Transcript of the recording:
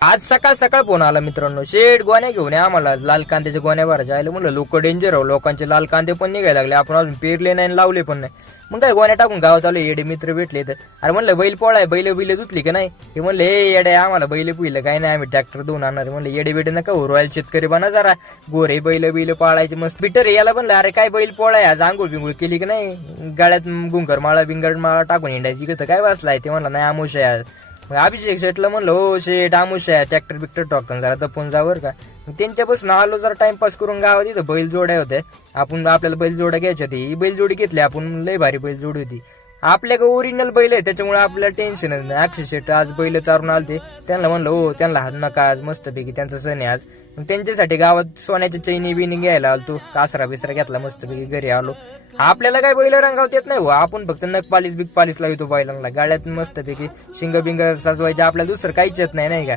आज सकाळ सकाळ फोन आला मित्रांनो, शेड गोण्या घेऊन या आम्हाला लाल कांद्याच्या गोण्या भरायच्या आले. म्हणलं लोक डेंजर हो, लोकांचे लाल कांदे पण निघायला लागले, आपण अजून पेरले नाही आणि लावले पण नाही. मग काय गोण्या टाकून गावात आलो, येडे मित्र भेटले तर अरे म्हणलं बैल पोळा आहे, बैल धुतली का नाही. हे म्हणलं हे येडे आम्हाला बैल पुईल काय नाही, आम्ही ट्रॅक्टर धुवून आणणार. म्हणलं येडे बेडे नका हो, रॉयल शेतकरी बना जरा, गोरे बैल पाळायचे मस्त. बिटर याला म्हणलं अरे काय बैल पोळा आहे, आज आंघोळ बिंगोळ केली का नाही, गाड्यात गुंगर माळा बिंगड माळा टाकून हिंडायची तर काय वाचलाय. ते म्हणलं नाही आमुष आहे. मग अभिषेक शेटला म्हणलं हो शेट आमुष आहे, ट्रॅक्टर बिक्टर टाकताना जरा तपून जावर का. मग त्यांच्यापासून आलो जरा टाइमपास करून गावात. इथं बैल जोड्या होत्या, आपण आपल्याला बैल जोड्या घ्यायच्या होती. ही बैल जोडी घेतली आपण, लय भारी बैल जोडी होती. आपल्याकडे ओरिजिनल बैल आहे त्याच्यामुळे आपल्याला टेन्शनच नाही. अक्षय शेट आज बैल चारून आलते, त्यांना म्हणलं हो त्यांना हात नका आज, मस्तपैकी त्यांचा सण आहे आज. मग त्यांच्यासाठी गावात सोन्याच्या चैनी बिनी घ्यायला आलो, कासरा बिसरा घेतला, मस्तपैकी घरी आलो. आपल्याला काय बैल रंगावत येत नाही हो, आपण फक्त नख पालिश बिग पालिश लावतो बैलांना, गाड्यात मस्तपैकी शिंग बिंग सजवायचे, आपल्याला दुसरं काहीच येत नाही, नाही का.